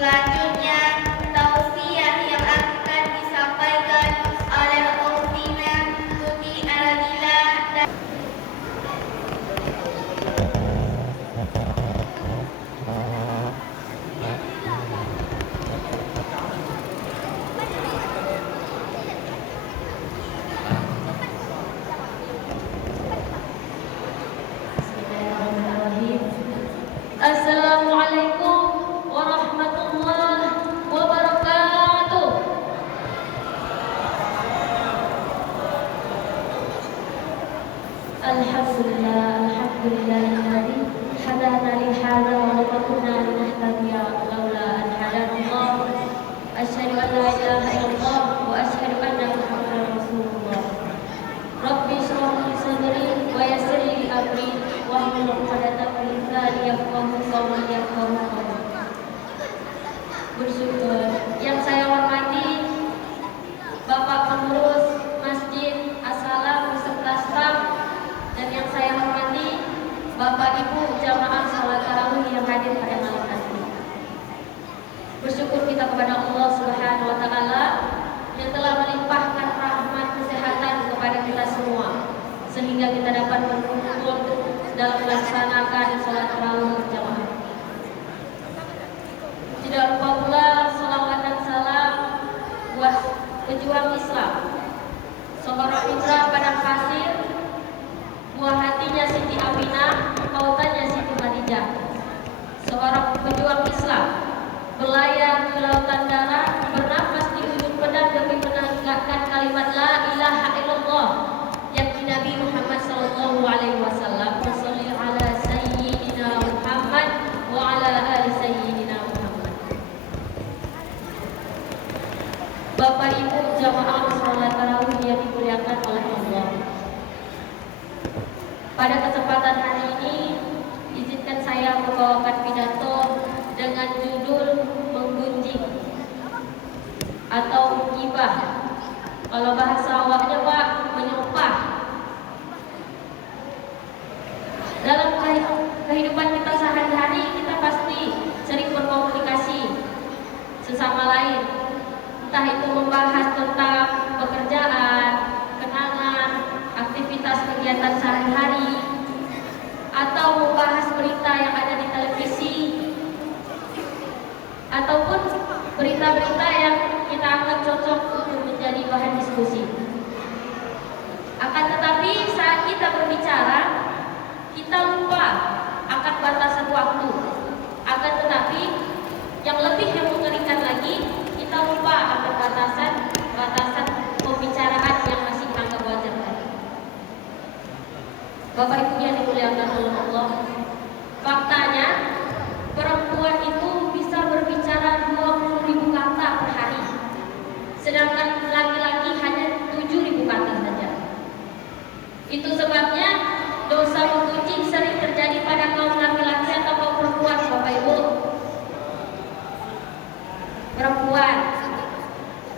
Selanjutnya, tausiah yang akan disampaikan oleh Ukhtina Tuti Aradila dan Assalamualaikum warahmatullahi wabarakatuh. Alhamdulillahilladzi hadana li hadza wa ma kunna linahtadiya laula an hadanallah. Asyhadu an la ilaha illallah wa asyhadu anna Muhammadar Rasulullah. Rabbi shrah li sadri wa yassir li amri wahlul 'uqdatam min lisani yafqahu qawli. Bersyukur yang saya hormati Bapak Pengurus Masjid As-Salam beserta staf, dan yang saya hormati Bapak Ibu jamaah salat tarawih yang hadir pada malam nanti. Bersyukur kita kepada Allah Subhanahu wa taala yang telah melimpahkan rahmat kesehatan kepada kita semua sehingga kita dapat berkumpul dalam melaksanakan salat tarawih berjamaah. Tidak lupa pula salawat dan salam buat pejuang Islam, seorang mitra padang pasir, buah hatinya Siti Aminah, pautannya Siti Khadijah, seorang pejuang Islam, berlayar di lautan darat, bernafas di ujung pedang demi menegakkan kalimat la ilaha illallah, yakni Nabi Muhammad sallallahu alaihi wasallam. Shalli ala sayyidina Muhammad wa ala ali sayyidina Muhammad. Bapak Ibu jamaah salat tarawih yang dimuliakan oleh Allah. Pada kesempatan hari ini, izinkan saya membawakan pidato dengan judul menggunjing atau gibah. Kalau bahasa awaknya Pak, menyumpah. Dalam kehidupan kita sehari-hari, kita pasti sering berkomunikasi sesama lain, entah itu membahas tentang pekerjaan, kenangan, aktivitas kegiatan sehari-hari, atau membahas berita yang ada di televisi, ataupun berita-berita yang kita anggap cocok untuk menjadi bahan diskusi. Akan tetapi saat kita berbicara, kita lupa akan batasan waktu. Akan tetapi yang lebih mengerikan lagi, kita lupa akan batasan pembicaraan yang masih anggap wajar tadi. Bapak Ibu yang dimuliakan oleh Allah, faktanya perempuan itu bisa berbicara 20.000 kata per hari, sedangkan laki-laki hanya 7.000 kata saja. Itu sebabnya dosa menggunjing sering terjadi pada kaum laki-laki atau kaum perempuan. Bapak Ibu,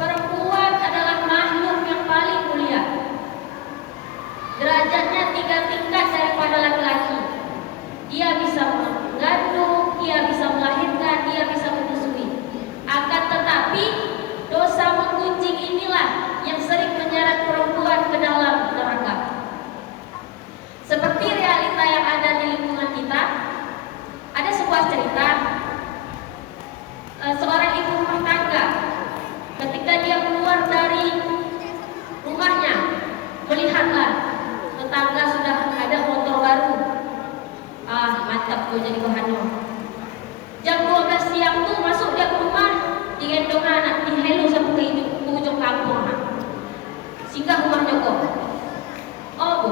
perempuan adalah makhluk yang paling mulia, derajatnya 3 tingkat daripada laki-laki. Dia bisa mengandung, dia bisa melahirkan, dia bisa menyusui. Akan tetapi dosa menggunjing inilah yang sering menyeret perempuan ke dalam neraka. Seperti realita yang ada di lingkungan kita, ada sebuah cerita seorang ibu rumah tangga ketika dia keluar dari rumahnya, melihatlah tetangga sudah ada motor baru. Mantap tuh jadi bahan. Jam 12 siang tuh masuk dia ke rumah, digendong anak, dihelu sampai ke ujung kampung. Singgah rumahnya kok. Oh Bu,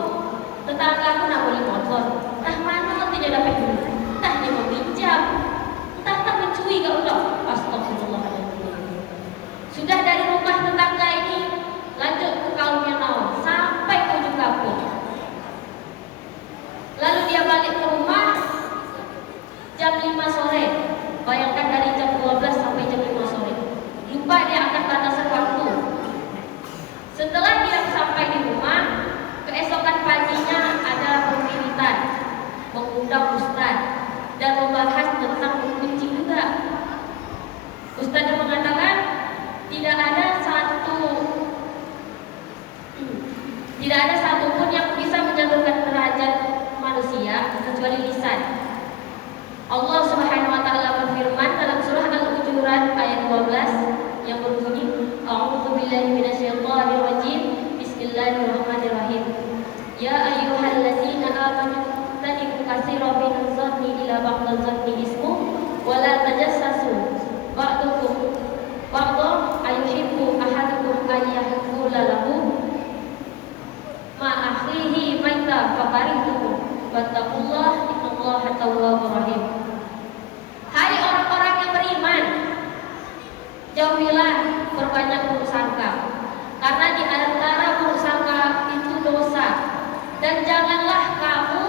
tetangga aku nak beli motor. Entah mana nanti dia dapat duit. Entah dia mau pinjam, entah mencuri gak udah. Astagfirullahaladzim. Sudah dari rumah tetangga ini lanjut ke kaumnya Nawa sampai ke ujung kampung. Lalu dia balik ke rumah, jam Ustaz mengatakan tidak ada satupun yang bisa menjatuhkan derajat manusia kecuali lisan. Allah Subhanahu wa taala berfirman dalam surah Al-Hujurat ayat 12 yang berbunyi, A'udzubillahi minasyaitonir rajim. Bismillahirrahmanirrahim. Ya ayyuhalladzina amanu tanibu katsiran minadh dhanni ila ba'dadh dhanni ismu wa la tajassasu ba'dukum ba'dhan ayuhibbu ahadukum ayyakula lahu ma akhihi maita fakarihtukum wattaqullaha innallaha tawwabur rahim. Hai orang-orang yang beriman, jauhilah berbanyak prasangka, karena di antara prasangka itu dosa, dan janganlah kamu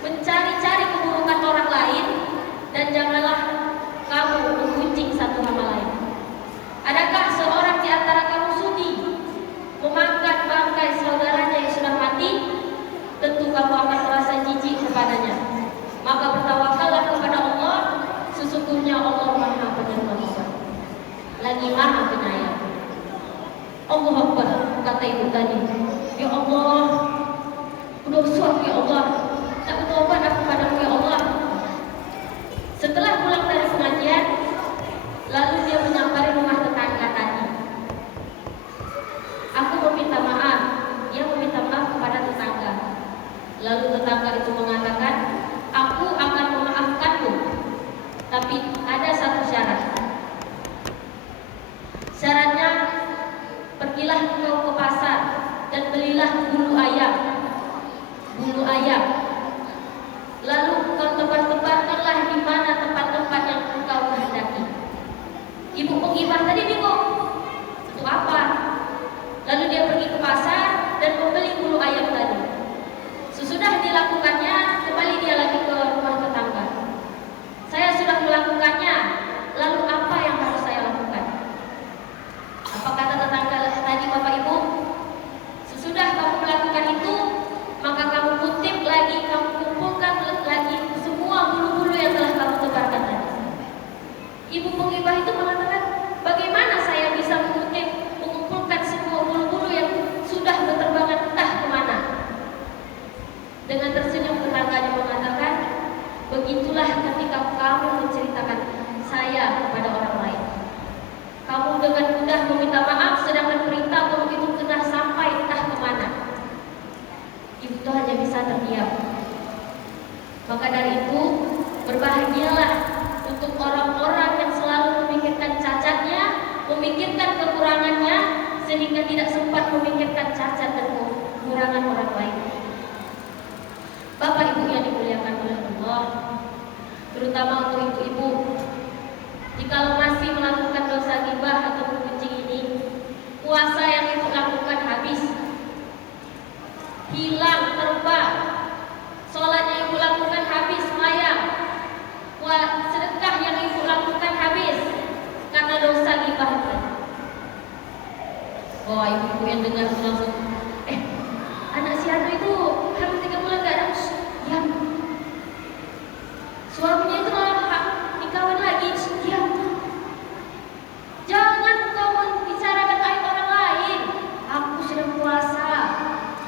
mencari-cari keburukan orang lain, dan janganlah kamu menggunjing satu sama lain. Adakah seorang di antara kamu sudi memakan bangkai saudaranya yang sudah mati? Tentu kamu akan merasa jijik kepadanya. Maka bertawakallah kepada Allah, sesungguhnya Allah Maha Penyayang lagi Maha Penyayang. Allah Akbar, kata ibu tadi. Ya Allah, berdosa ya Allah, tak bertobat aku padamu ya Allah. Setelah pulang dari pengajian, lalu dia menyampai rumah tetangga tadi. Aku meminta maaf. Dia meminta maaf kepada tetangga. Lalu tetangga itu mengatakan, aku akan memaafkanmu, tapi ada satu syarat. Syaratnya, pergilah engkau ke pasar dan belilah bulu ayam. Bulu ayam. Lalu engkau tebak-tebakkanlah di mana tempat-tempat yang engkau kehendaki. Ibu penghibah tadi bingung, itu apa? Lalu dia pergi ke pasar dan membeli bulu ayam tadi. Sesudah dilakukannya, kembali dia lagi ke rumah tetangga. Saya sudah melakukannya, lalu apa yang harus saya lakukan? Apa kata tetangga tadi, Bapak Ibu? Sesudah kamu melakukan itu, maka kamu kutip lagi, kamu kumpulkan lagi semua bulu-bulu yang telah kamu tebarkan tadi. Ibu penghibah itu mengatakan, bagaimana saya bisa mengumpulkan semua bulu-bulu yang sudah berterbangan entah kemana? Dengan tersenyum tetangganya mengatakan, begitulah ketika kamu menceritakan saya kepada orang lain. Kamu dengan mudah meminta maaf, sedangkan perintah kamu itu sudah sampai entah kemana. Ibu itu hanya bisa terdiam. Maka dari itu, berbahagialah untuk orang-orang yang selalu memikirkan cacatnya, memikirkan kekurangannya, sehingga tidak sempat memikirkan cacat dan kekurangan orang lain. Bapak Ibu yang dimuliakan oleh Allah, terutama untuk ibu-ibu, jikalau masih melakukan dosa ghibah atau menggunjing ini, puasa yang ibu lakukan habis, hilang, terbang, sholat yang ibu lakukan habis, mayang, sedekah yang ibu lakukan habis karena dosa ghibah. Oh, ibu-ibu yang dengar langsung, anak si Anu itu hampir 3 bulan gak ada. Diam. Suaminya itu malah dikawin lagi. Diam. Jangan kau membicarakan aib orang lain. Aku sedang puasa.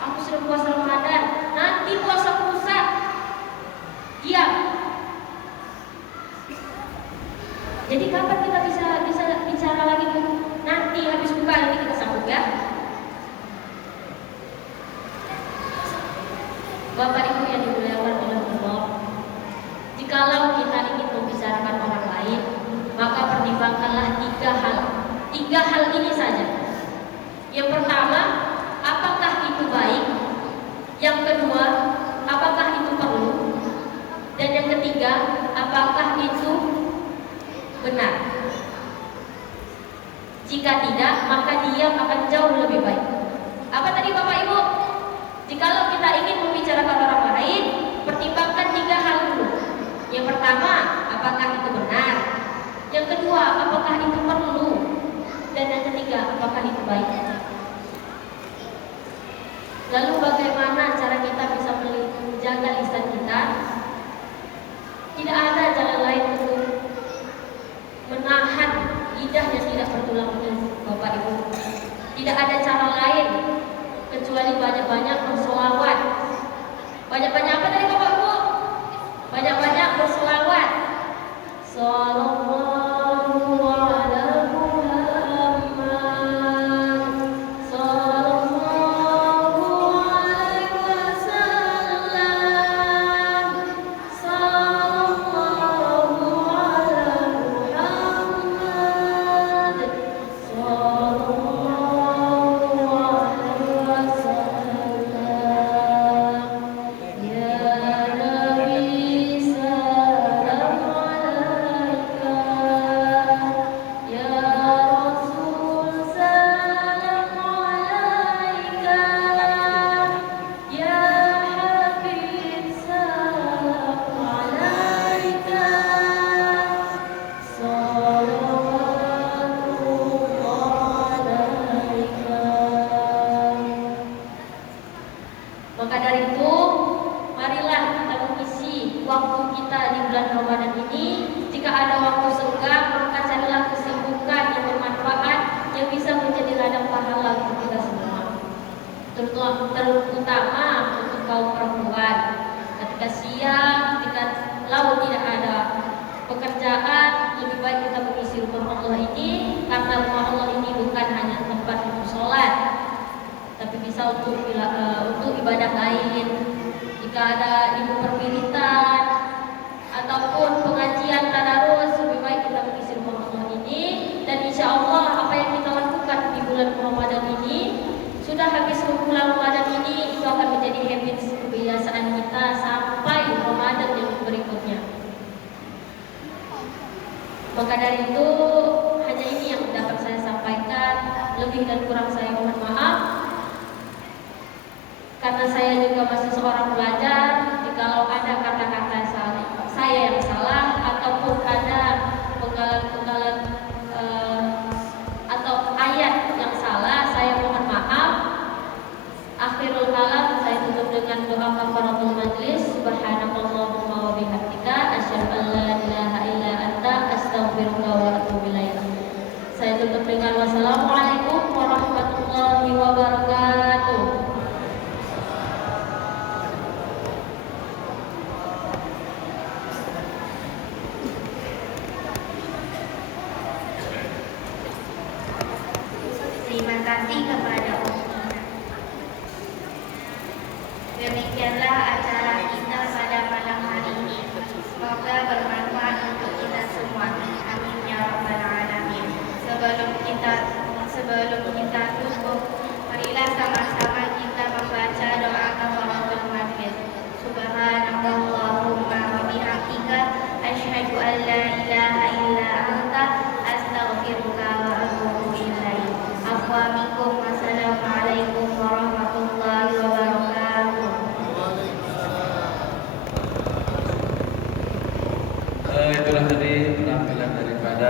Aku sedang puasa Ramadan. Nanti puasa rusak. Diam. Jadi kapan kita bisa bicara lagi, Bu? Nanti habis buka nanti kita sambung ya. Bapak Ibu yang dimuliakan oleh Allah, jikalau kita ingin membicarakan orang lain, maka pertimbangkanlah 3 hal. 3 hal ini saja. Yang pertama, apakah itu baik? Yang kedua, apakah itu perlu? Dan yang ketiga, apakah itu benar? Jika tidak, maka diam akan jauh lebih baik. Apa tadi Bapak Ibu? Jikalau kita ingin membicarakan orang lain, pertimbangkan 3 hal dulu. Yang pertama, apakah itu benar? Yang kedua, apakah itu perlu? Dan yang ketiga, apakah itu baik? Lalu bagaimana cara kita bisa menjaga lisan kita? Tidak ada jalan lain untuk menahan akidah yang tidak bertulang ini, Bapak Ibu. Tidak ada cara lain kecuali banyak-banyak bersolawat. Banyak-banyak apa tadi Bapak Ibu? Banyak-banyak bersolawat. Sallallahu ala Muhammad, sallallahu alaihi wasallam, sallallahu ala Muhammad, sallallahu alaihi wasallam. Ya Nabi salam alaika, ya Rasul salam alaika, ya Habib salam alaika, salawatullah alaika. Maka dari itu, marilah kita mengisi waktu kita di bulan Ramadan ini. Jika ada waktu senggang, maka carilah kesibukan yang bermanfaat yang bisa menjadi ladang pahala untuk kita semua. Terutama untuk kaum perempuan. Ketika siang, ketika laut tidak ada pekerjaan, lebih baik kita mengisi rumah Allah ini, karena rumah Allah ini bukan hanya tempat untuk sholat, tapi bisa untuk ibadah lain. Jika ada ibu perwiritan ataupun pengajian tadarus, lebih baik kita mengisi rumah Allah ini. Dan insya Allah apa yang kita lakukan di bulan Ramadan ini, sudah habis bulan Ramadan ini, itu akan menjadi habit kebiasaan kita sampai Ramadan yang berikutnya. Maka dari itu, hanya ini yang dapat saya sampaikan. Lebih dan kurang saya mohon maaf, karena saya juga masih seorang pelajar. Jikalau ada kata-kata saya yang salah ataupun ada penggalan-penggalan atau ayat yang salah, saya mohon maaf. Akhirul kalam saya tutup dengan doa kafaratul majlis. Subhanakallahumma wa bihamdika asyhadu an la ilaha illa anta astaghfiruka wa atubu ilaik. Saya tutup dengan wassalamualaikum warahmatullahi wabarakatuh. Terima kasih kepada Allah. Demikianlah acara kita pada malam hari ini. Semoga bermanfaat untuk kita semua. Amin ya rabbal alamin. Sebelum kita tutup, marilah sama